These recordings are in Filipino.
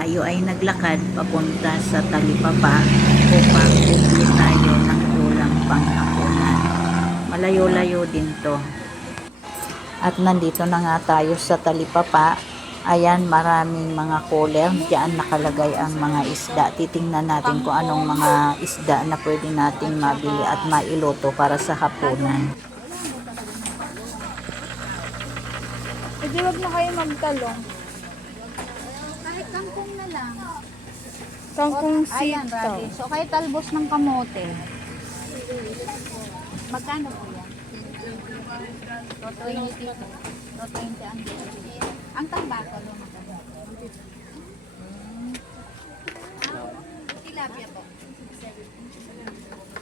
tayo ay naglakad papunta sa Talipapa upang bumili tayo ng ulam panghapunan. Malayo-layo din to. At nandito na nga tayo sa Talipapa. Ayan, maraming mga cooler. Diyan nakalagay ang mga isda. Titingnan natin kung anong mga isda na pwede nating mabili at mailuto para sa hapunan. Hindi, wag na kayo magtalong. Kahit kangkong na lang. Kangkong Ayan, sitaw. radish. So, kahit talbos ng kamote. Magkano po yan? 220 po. 220 ang kilo. Ang tambaka doon. Tilapia po.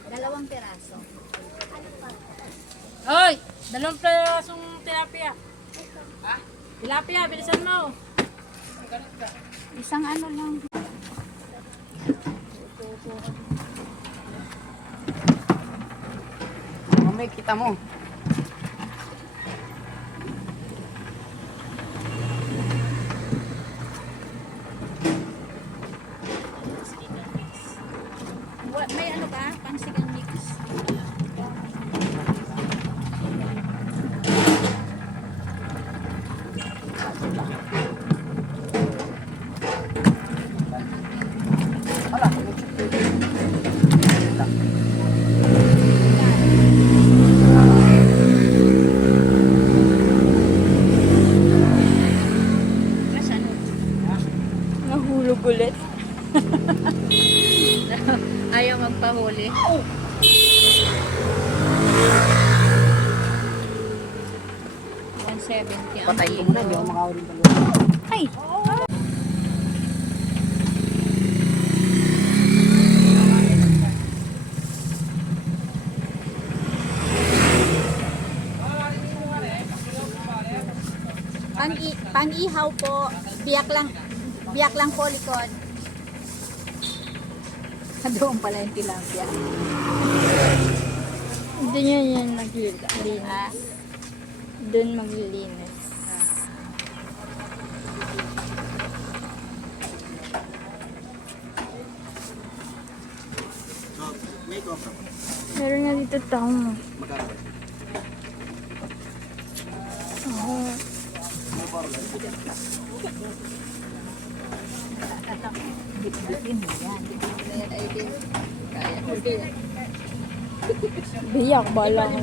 2 piraso. Hoy! 2 pirasong tilapia. Ha? Tilapia, bilisan mo. Isang ano lang. Mamay kita mo. May ano ba? Pangsigang mix. Nahulog ulit. Ayaw magpahuli. $170 ang Patay ko kilo. muna, hindi ako makahuli pa lupa. Ay! Pang-ihaw po. Biyak lang po likod. Doon pala yung tilapia. Doon yan naglilinis. Ah, Doon maglilinis. Meron nga dito tao mo. Oo. Bit-bitin mo yan. Kaya ko din. Biyak, bala ko.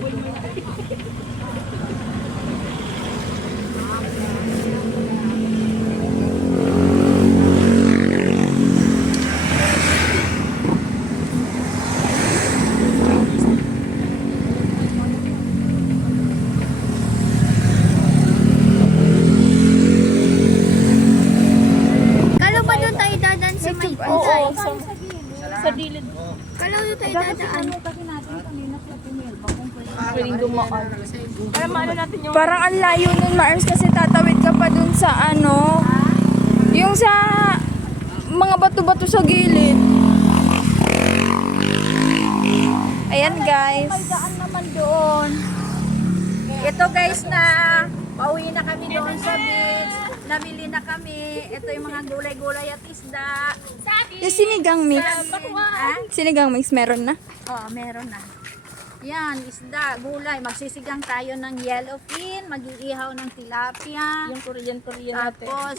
Kala ba doon tayo dadaan sa may Oo, sa dilid. Kala doon tayo dadaan. Pwedeng dumaan. Para maano natin yung... Parang ang layo nun, Maarms, kasi tatawid ka pa dun sa ano... Yung sa... mga bato-bato sa gilid. Ayan, guys. May daan naman doon. Ito guys na pauwi na kami doon sa beach. Namili na kami. Ito yung mga gulay-gulay at isda. Yung sinigang mix. Ha? Sinigang mix, meron na. Oo, meron na. Yan, isda, gulay. Magsisigang tayo ng yellowfin, mag-iihaw ng tilapia. Yung Korean natin. Tapos,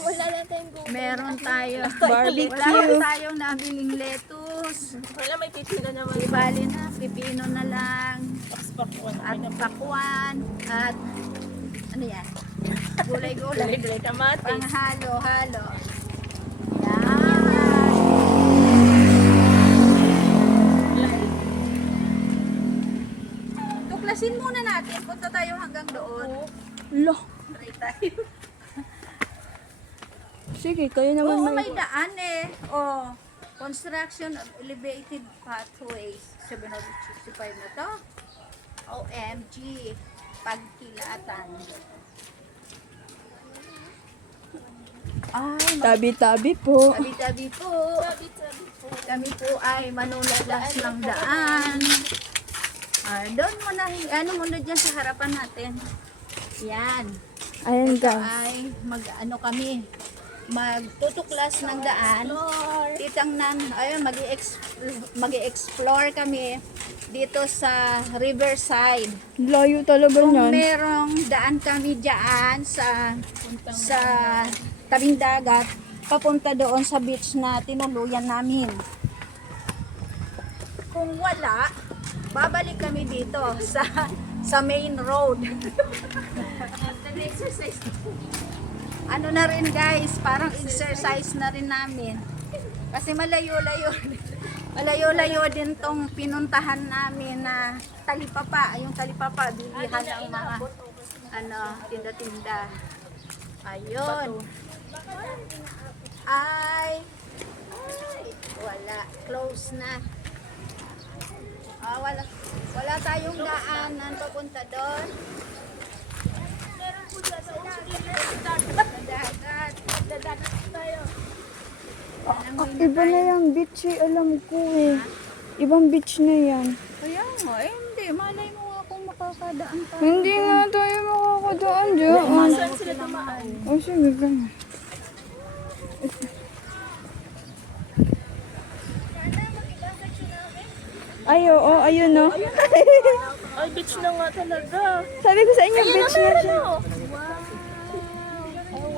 meron tayo. Barbecue. Wala tayong nabiling lettuce. Wala, may pipila naman. Di bali na, pipino na lang. At pakwan. At, ano yan? Gulay-gulay. Gulay kamatis. Panghalo-halo. Yan. Tuklasin muna natin. Punta tayo hanggang doon. Lo. Try tayo. Sige, kayo naman Oo, may... may daan eh. Oh, construction of elevated pathways. 765 na to. OMG. Pagkilatan. Ay, Tabi-tabi po. tabi-tabi po. Kami po ay manunulas ng daan. Doon muna, ano muna dyan sa harapan natin. Yan. Ayan, Ito guys. ay mag-ano kami. magtutuklas ng daan. Titingnan, ayun, mag-i-explore kami dito sa riverside. Layo talaga Kung niyan. merong daan kami dyan sa tabing dagat, papunta doon sa beach na tinuluyan namin. Kung wala, babalik kami dito sa main road. Exercise. Ano na rin guys, parang exercise na rin namin. Kasi malayo-layo. Malayo-layo din tong pinuntahan namin na talipapa. Yung talipapa, bilihan ng mga tinda-tinda. Ayun. Ay, wala. Close na. Wala tayong daanan papunta doon. Dagat tayo. Iba na yung beach eh, alam ko eh. Ibang beach na yan. Kaya nga, hindi. Malay mo nga kung makakadaan tayo. Hindi nga tayo makakadaan dyan. Saan sila dumaan? Oh, sige ka. Ay, oo, ayun no. Ay, beach na nga talaga. Sabi ko sa inyo, beach na siya.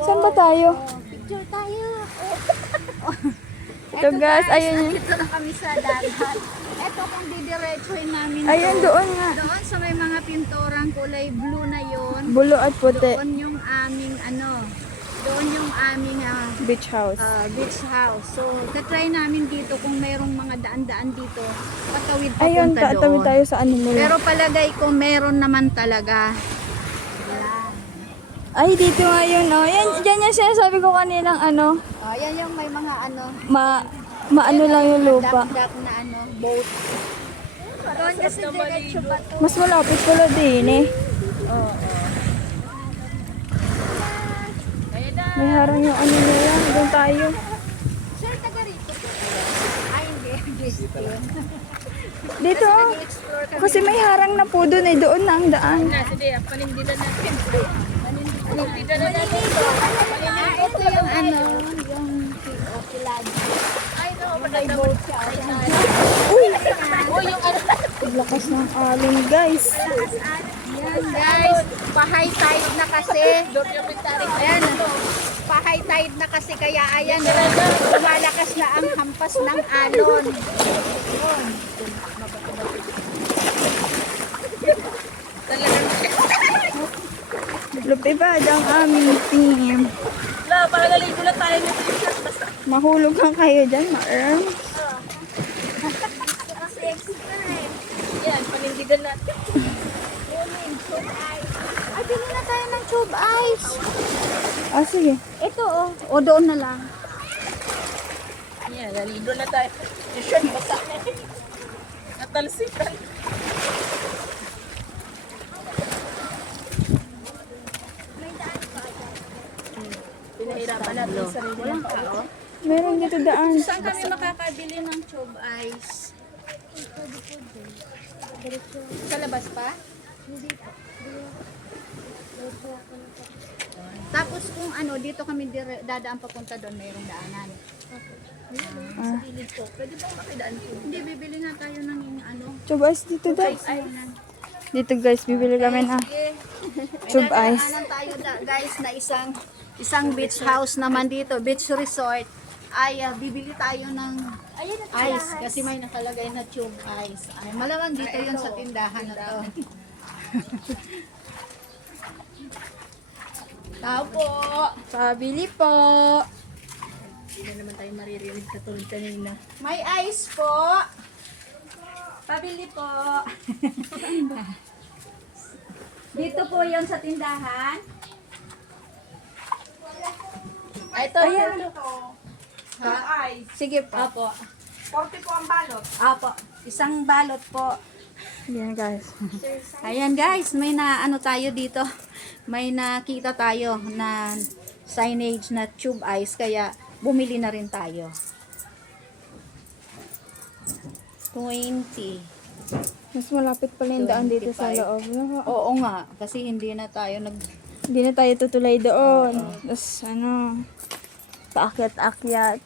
Saan ba tayo? Picture tayo. Ito guys, ayun yun. Dito na kami sa dagat. Ito kung didiretsuhin namin. Ayun, doon nga. Doon sa may mga pinturang kulay blue na yon. Bulo at puti. Doon yung aming doon yung aming Beach house. beach house. So, tatry namin dito kung mayroong mga daan-daan dito. Patawid Ayun, papunta tatawid doon. tayo sa ano nila. Pero palagay ko meron naman talaga. Ay, dito nga yun. Oh. Yan yung sinasabi ko kaninang ano, Yan yung may mga maano lang yung lupa. dak na boat. Doon kasi diretso ba to? Mas malapit pala din eh. May harang yung ano nila. Doon tayo. Sir, taga rito. Ay, hindi. Dito oh. Explore kami. Kasi may harang na po doon eh. Doon na ang daan. Sige, panindigan natin. Panindigan na natin. Ito yung yung Okilad. Ay, no, maganda. Lakas ng alon guys. Yan guys, pa-high tide na kasi. Ayan, pa-high tide na kasi kaya ayan, lumalakas na ang hampas ng alon. Lupibad ang aming team. Wala, parang naligo lang tayo ng t-shirt. Basta. Mahulog lang kayo dyan, ma-erm. Yan, panindigan natin. Ay, bili na tayo ng tube ice. Ah, sige. Ito o doon na lang. Yan, naligo na tayo. T-shirt, basta. Natalsikan. Pinahirapan natin yung sarili ng tao. Meron dito daan. Saan kami makakabili ng tube ice? Sa labas pa? Tapos kung dito kami dadaan papunta doon, mayroong daanan. Sa gilid ko. Pwede bang makidaan ko? Hindi, bibili nga tayo ng Tube ice dito guys. Dito guys, bibili kami na tube ice. Daanan tayo guys na isang beach house naman dito, beach resort. Ay, bibili tayo ng ice kasi may nakalagay na tube ice. Ay, malaman dito yun sa tindahan na to. Tao po. Pabili po. Hindi na naman tayo maririnig katulad kanina. May ice po. Pabili po. Dito po yun sa tindahan. Ito, Ayan. Sige po. Apo. 40 po ang balot. Apo. Isang balot po. Yan guys. Ayan guys, may tayo dito. May nakita tayo na signage na tube ice kaya bumili na rin tayo. 20. Mas malapit pala yung daan dito sa 25. loob. Oo nga, kasi hindi na tayo Hindi na tayo tutulay doon. Tapos ano, paakyat-akyat.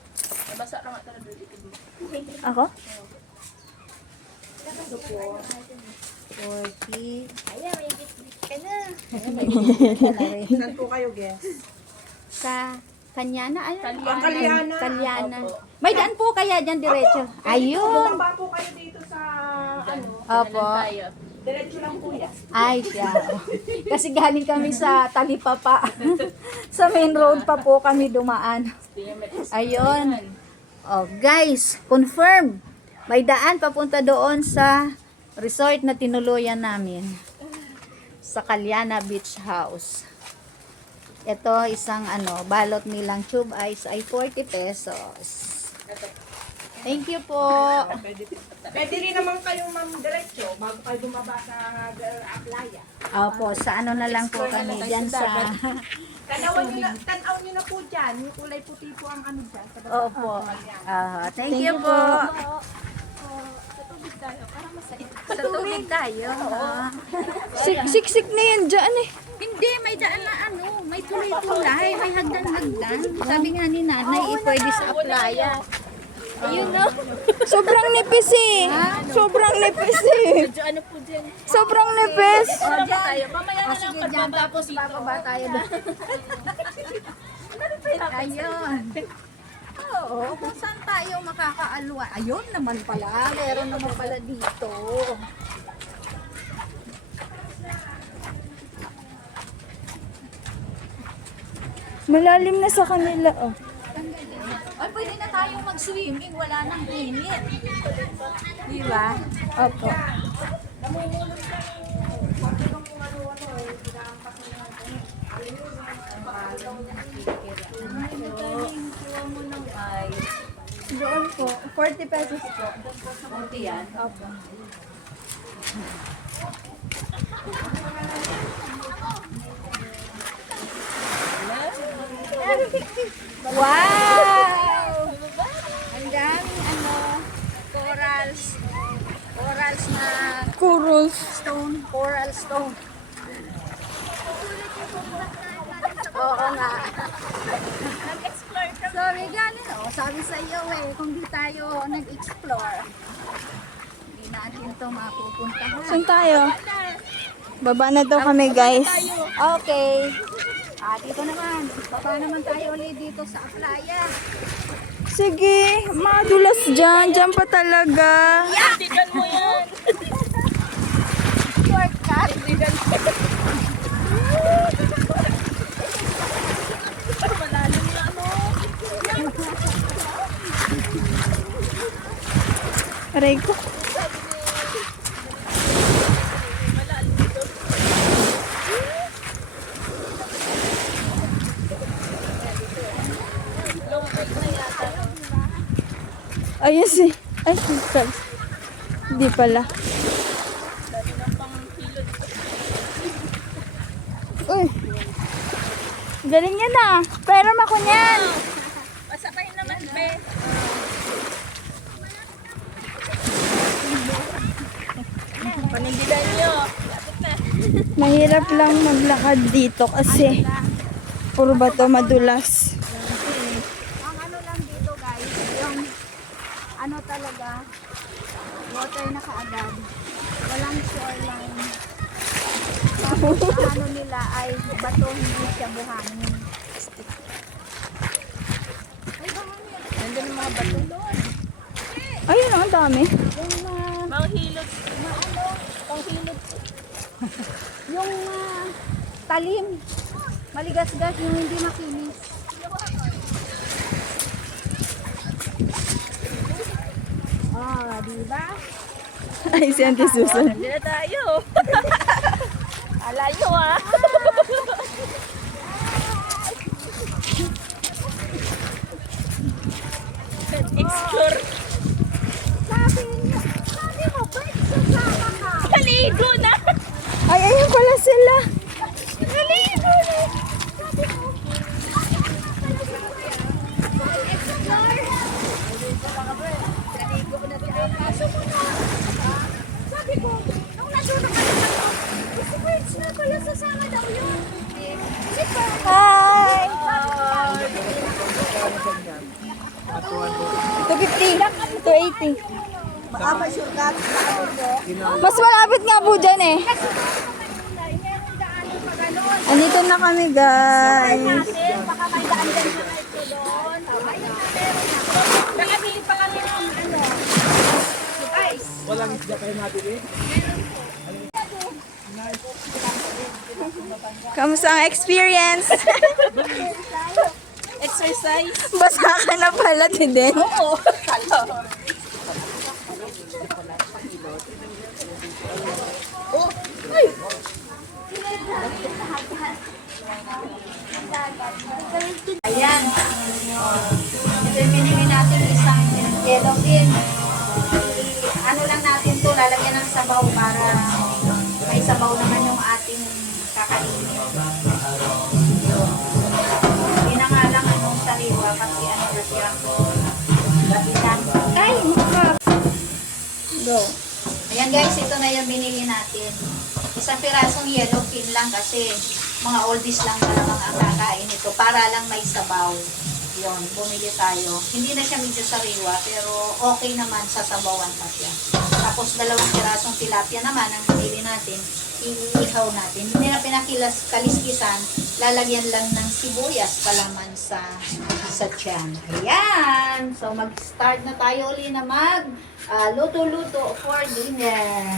Ako? 40. Ayan, may git-git ka na. Saan po kayo, guys? Sa Kanyana, ano? Kalyana. Kalyana. May daan po kaya dyan diretso. Ayun. Bumaba po kayo dito sa, Opo. diretso lang po yan. Ay, siya. Kasi galing kami sa Talipapa. Sa main road pa po kami dumaan. Ayun. Oh, guys, confirm. May daan papunta doon sa resort na tinuluyan namin. Sa Kalyana Beach House. Ito, isang balot nilang tube ice ay 40 pesos. Thank you po. Pwede rin naman kayong ma'am diretso bago kayo bumaba sa playa. Opo, sa na lang po kami dyan sa... Tanaw nyo na po dyan. Yung kulay puti po ang ano dyan. Opo. Thank you po. Sa tubig tayo. Siksik na yan dyan eh. Hindi, may daan na may tulay-tulay, may hagdan-hagdan. Sabi nga ni nanay, pwede sa playa. Ayun no. Sobrang nipis eh. Sobrang nipis eh. Ano po dyan? Sobrang nipis. Tayo. Mamaya na lang Sige dyan, tapos bababa tayo doon. Ayun. Oo, kung saan tayo makakaalwa. Ayun naman pala, meron naman pala dito. Malalim na sa kanila oh. Ay, pwede na tayong mag-swimming, wala nang init. Di ba? Opo. Doon po, 40 pesos po. 40 yan? Opo. Wow! Ang daming corals. Corals na Kuros. stone, coral stone. Oo nga. Sorry, galing sabi sa iyo kung di tayo nag-explore, hindi natin ito mapupuntahan. Saan tayo? Baba na daw kami guys. Okay. Dito naman. Baba naman tayo ulit dito sa playa. Sige, madulas dyan. Dyan pa talaga. Tigan mo yan. Shortcut. Malalim na ano. Aray ko. Ayun si... Ay, sorry. Hindi pala. Uy. Galing yan ah. Pairam ako niyan. Masakay naman, be. Panindigan nyo. Mahirap lang maglakad dito kasi puro bato madulas. Ang lang dito guys, yung talaga, water na kaagad. Walang shoreline. Tapos ang nila ay bato, hindi siya buhangin. Ay, buhangin. Nandun yung mga bato doon. Ayun ang dami. Manghilot. Panghilot. Yung talim. Maligas-gas, yung hindi makinis. Diba? Ay, si Auntie Susan. Hindi na tayo. Alayo ah. Explore. Sabi mo, ba't sasama ka? Kaligo na. Ay, ayun pala sila. Naligo na! Sabi mo, naligo na siya. Kaso mo na. Sabi ko, nung nasunog ka naman ko, si Birds na pala sasama daw yun. Si Birds. Hi! 280. Baka sure ka, Mas malapit nga po dyan eh. Andito na kami guys. baka may daan din sa ito doon. Ayun na, meron na. Nakabili pa kami ng ano. Guys. Walang isda kayo nabili? Kamusta ang experience? Exercise. Basa ka na pala, Tiden. Oo. Ayan. Ito yung pinili natin isang yellow pin. Ano lang natin to, lalagyan ng sabaw para may sabaw naman yung ating kakainin. Hindi na nga lang anong sariwa kasi ano na siya. Ay, Go. ayan guys, ito na yung binili natin. Isang pirasong yellow pin lang kasi mga oldies lang talagang ang kakain ito para lang may sabaw. Yun, bumili tayo. Hindi na siya medyo sariwa pero okay naman sa sabawan pa siya. Tapos dalawang pirasong tilapia naman ang binili natin. Iihaw natin. Hindi na kaliskisan. Lalagyan lang ng sibuyas palaman sa tiyan. Ayan! So mag-start na tayo uli na luto-luto for dinner.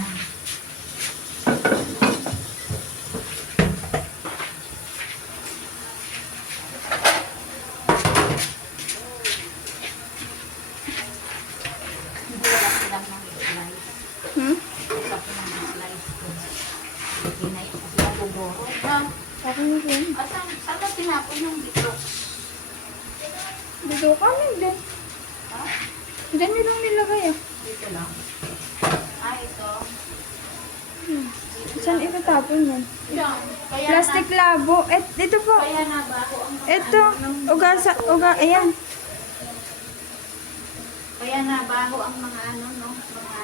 Hindi wala silang mga slice. Wala silang mga slice ko. Hinay ko sila buboro. Ha? Saan na tinapon yung dito? Dito kami din. Diyan nyo lang nilagay ah. Dito lang. Ito. Saan itatapon yan? Yan. Kaya Plastic labo. Ito po. Kaya nabaho ang Ito. Ayan. Kaya nabaho ang mga mga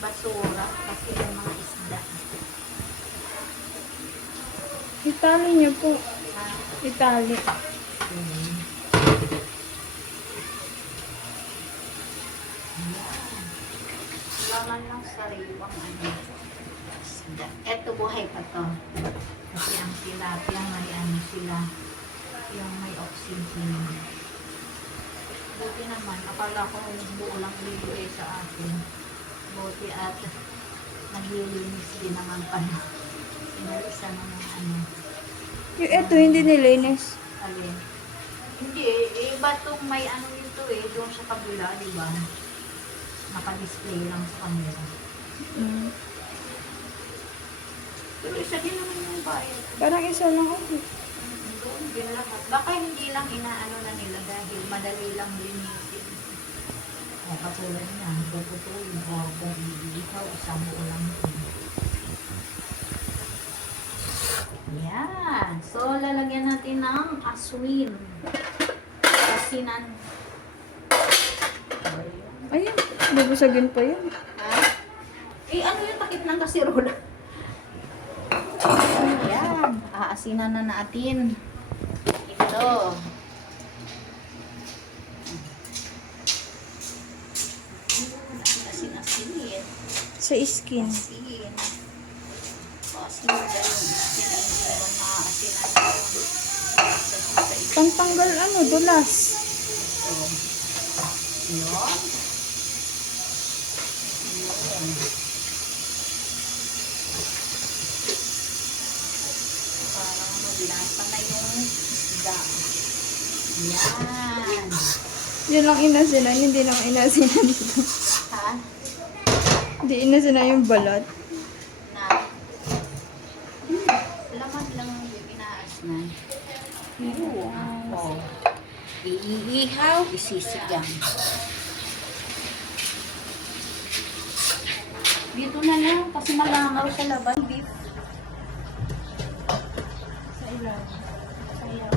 basura kasi yung mga isda. Itali niyo po. Itali. Laman ng sariwang isda. Eto buhay pa to. Kasi ang tilapia may sila. Yung may oxygen. Buti naman, akala ko buo lang bibigay sa akin. Buti at naglilinis din naman pala. Isa naman Yung ito, hindi nilinis. alin. Hindi, iba itong may nito doon sa kabila, di ba? Naka-display lang sa camera. Pero isa din naman yung bayad. Parang isa lang ako. Doon din lahat. Baka hindi lang inaano na nila dahil madali lang linisin. Katulad na, puputulin o kung ikaw isang buo lang ito. Yan. So, lalagyan natin ng aswin. Asinan. Ayan. Bubusagin pa yan. Ha? Ano yung takip ng kasirola? Ayan. Aasinan na natin. Ito. Asin-asin. Sa skin. Asin. Asin na dahil. Pantanggal dulas. Yun. Parang maglasa na yung isda. Yan. Yun lang inasinan, hindi lang inasinan dito. Ha? Hindi inasinan yung balat. Na. Laman lang yung inaas na. Wow. Iihaw, isisigang. Dito na lang kasi malangaw sa laban. Beef. Sa ilaw. Sa ilaw.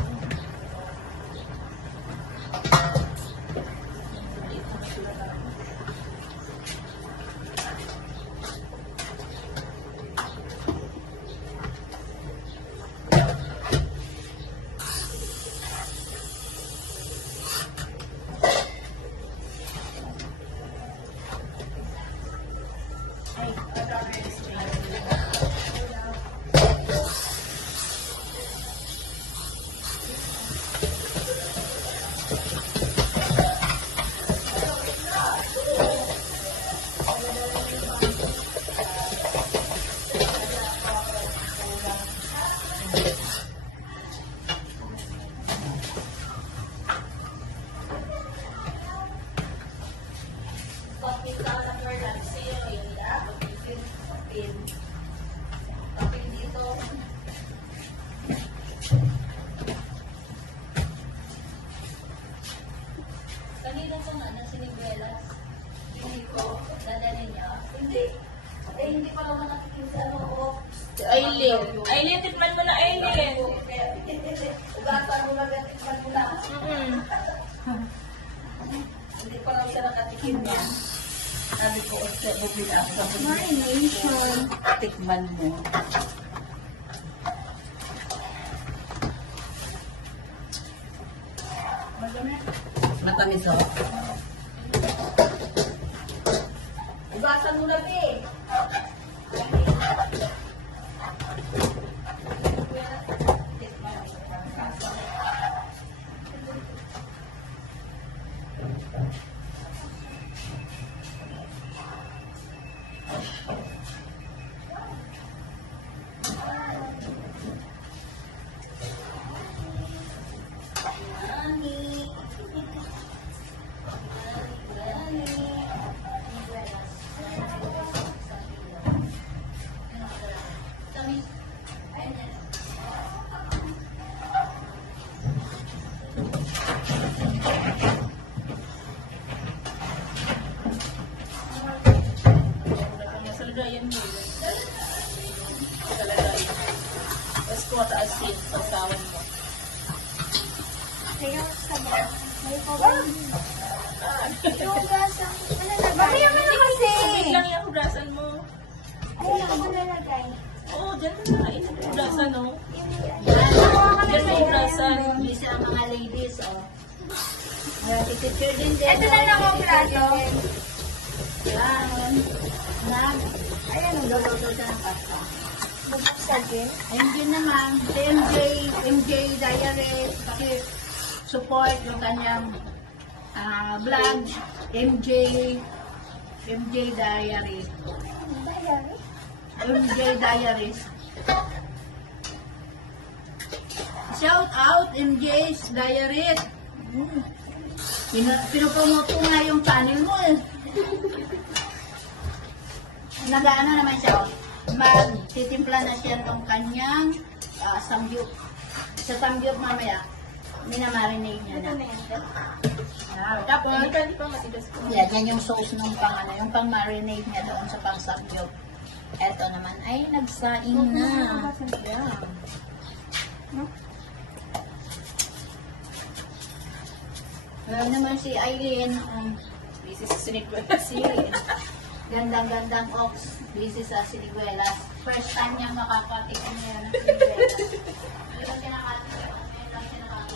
Aileen. Aileen, tikman mo na Aileen. Hindi pa lang siya nakatikim yan. Sabi ko, sa bubili ako. Tikman mo. Matamis oh. Ugasan mo na, Be. Yan mo. Tapos ko taas din sa tawon mo. Mamaya mo na kasi. Sabit lang yung hugasan mo. Ayun ako nalagay. Oo, dyan mo na. Hugasan, no? Dyan mo hugasan. Bisa ang mga ladies, oh. Picture din din. Ito na lang ang plato. Yan. Ayan, ang luluto siya ng pasta. Bubuksan. Ayun din naman, si MJ Diaries, kasi support yung kanyang vlog, MJ Diaries. MJ Diaries. Shout out MJ's Diaries. Pinopromote ko nga yung channel mo eh. Nag-ano naman siya, magtitimpla na siya ng kanyang samgyup. Sa samgyup mamaya, minamarinate niya na. Tapos, yan yung sauce ng yung pang-marinate niya doon sa pang-samgyup. Eto naman ay nagsaing na. Ngayon naman si Aileen, busy sa Siniguelas. Gandang-gandang ox, busy sa Siniguelas. First time niya makakatikim niya ng Siniguelas. Ngayon lang siya nakatikim ng Siniguelas.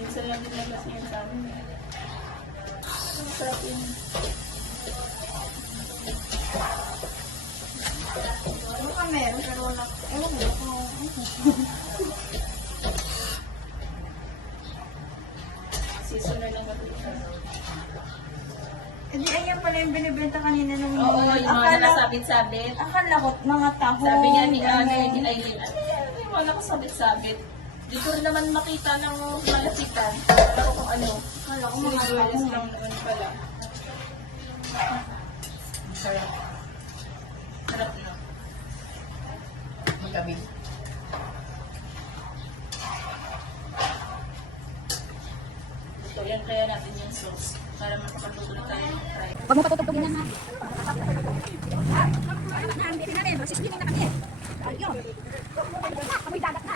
Minsan lang din lang siya sa amin. Ang sarap yun. Ano ka meron? Pero wala. Ewan mo kung Seasonal lang kami. Hindi, ayan pala yung binibenta kanina nung Oo, yung mga nasabit-sabit. Akala ko mga taho. Sabi niya ni Aileen, yung mga nakasabit-sabit. Di ko rin naman makita ng malasitan. Pero kung ano, Akala ko mga siniguelas taho. lang naman pala. Sarap. Sarap na. Magkabi. So, yan kaya natin yung sauce. Para makapagluto na tayo ng fry. Huwag mo patutugtugin na ha. Amoy dagat na.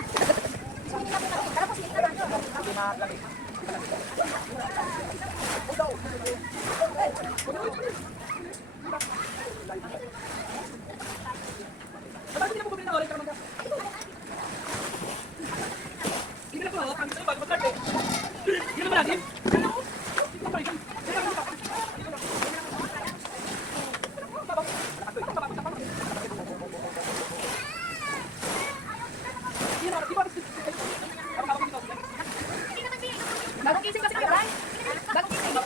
Bagong kising kasi kayo, right? Bagong kising.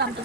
Ano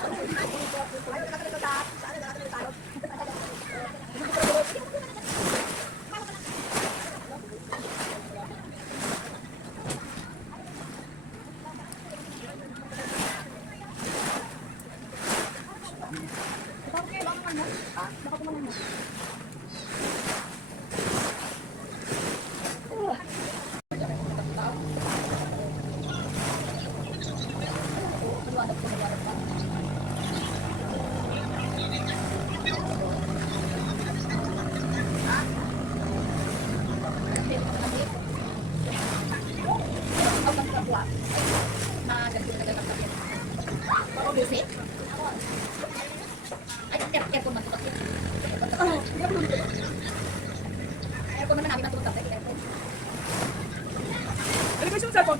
ba yung cellphone?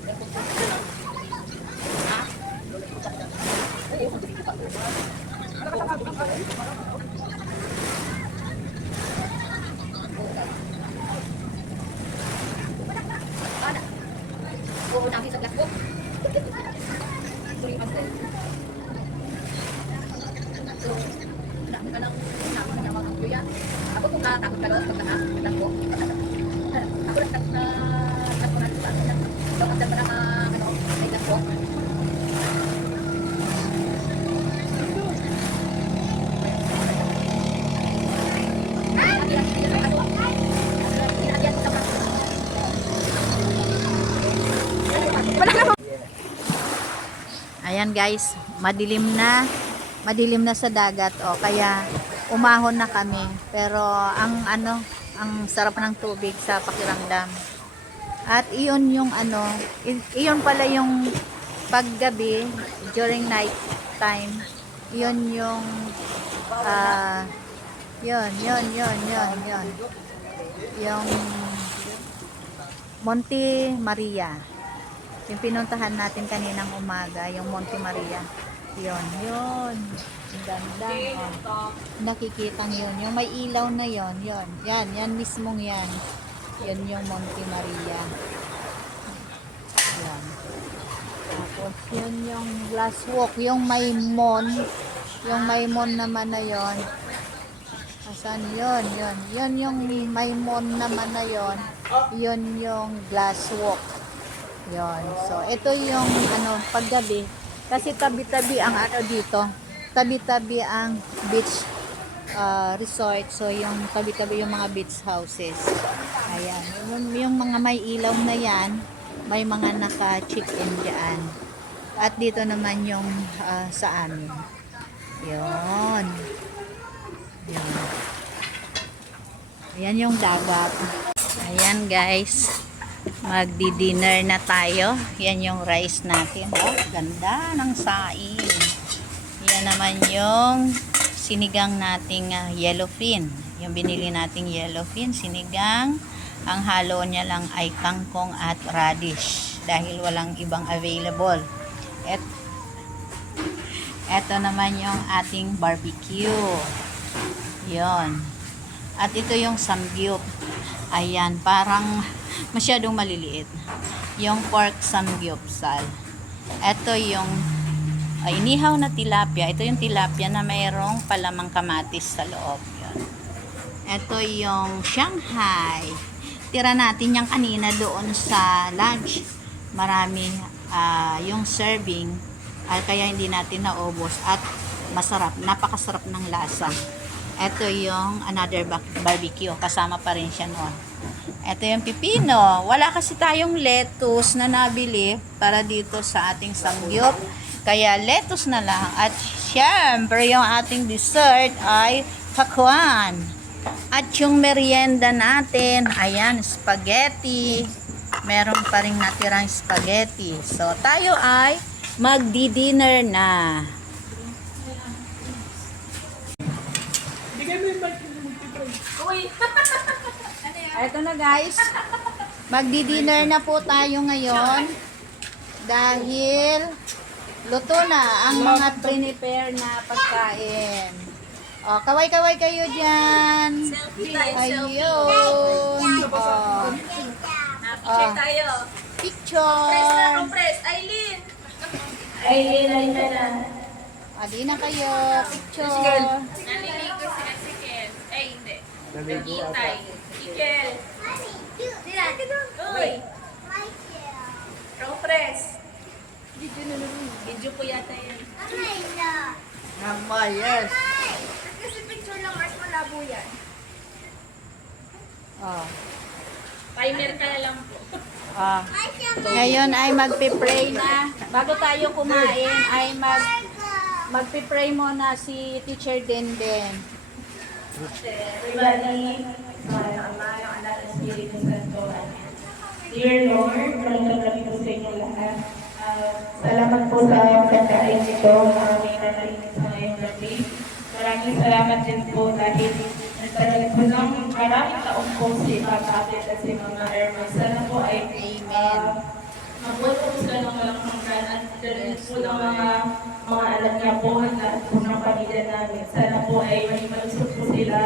Ayan guys, madilim na sa dagat, o kaya umahon na kami, pero ang sarap ng tubig sa pakiramdam. At iyon yung iyon pala yung paggabi, during night time, iyon yung yun yung Monte Maria. Yung pinuntahan natin kaninang umaga, yung Monte Maria. Yun. Ang ganda. Oh. Nakikita yun. Yung may ilaw na yun. Yan mismong yan. Yan yung Monte Maria. Yan. Tapos yun yung glass walk. Yung Maymon. Yung Maymon naman na yun. Asan yun? Yun yung Maymon naman na yun. Yun yung glass walk. Yon. So, ito yung paggabi. Kasi tabi-tabi ang dito. Tabi-tabi ang beach resort. So, yung tabi-tabi yung mga beach houses. Ayan. Yung mga may ilaw na yan, may mga naka-check-in dyan. At dito naman yung sa amin. Yon. Ayan yung dagat. Ayan guys. Magdi-dinner na tayo. Yan yung rice natin. Oh, ganda ng saing. Yan naman yung sinigang nating yellowfin. Yung binili nating yellowfin, sinigang. Ang halo niya lang ay kangkong at radish. Dahil walang ibang available. Ito naman yung ating barbecue. Yon. At ito yung samgyup. Ayan, parang masyadong maliliit. Yung pork samgyupsal. Ito yung inihaw na tilapia. Ito yung tilapia na mayroong palamang kamatis sa loob. Yun. Ito yung Shanghai. Tira natin yung kanina doon sa lunch. Marami yung serving. Kaya hindi natin naubos. At masarap. Napakasarap ng lasa. Ito yung another barbecue. Kasama pa rin siya noon. Ito yung pipino. Wala kasi tayong lettuce na nabili para dito sa ating samgyup. Kaya lettuce na lang. At syempre yung ating dessert ay pakwan. At yung merienda natin, ayan, spaghetti. Meron pa rin natirang spaghetti. So tayo ay magdi-dinner na. Ito na guys, magdi-dinner na po tayo ngayon dahil luto na ang mga prepare na pagkain. O, kaway-kaway kayo dyan. Ayun. Check tayo. Picture. Press na, press. Aileen! Aileen, Aileen na. Adi na kayo. Picture. Naliligo sila si Kel. Eh, hindi. Nagintay. Si Kel. Uy! Row press. Video po yata yan. Yes. Kasi picture lang, Mars, malabo yan. Oh. Timer ka na lang po. Ngayon ay magpipray na. Bago tayo kumain ay magpipray muna si Teacher Denden. Everybody, sa Ama, ng Anak, ng Espiritu Santo. Dear Lord, maraming gabi po sa inyo lahat. Salamat po sa pagkain nito na aming narinig sa ngayong gabi. Maraming salamat din po dahil nagtagal po ng maraming taong po si Papa Abet at si Mama Irma. Sana po ay mabuhay po sila ng walang hanggan at ganun po ng mga anak niya po at lahat po ng pamilya namin. Sana po ay maging malusog po sila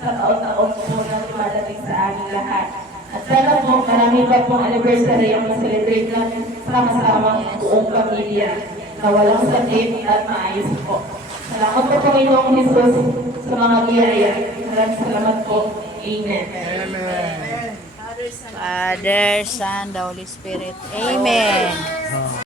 sa taon-taon po na dumadating sa aming lahat. At sana po marami pa pong anniversary ang ma-celebrate namin sama-sama ang buong pamilya na walang sakit at maayos po. Salamat po Panginoong Jesus sa mga biyaya. Maraming salamat po. Amen. Father, Son, the Holy Spirit. Amen.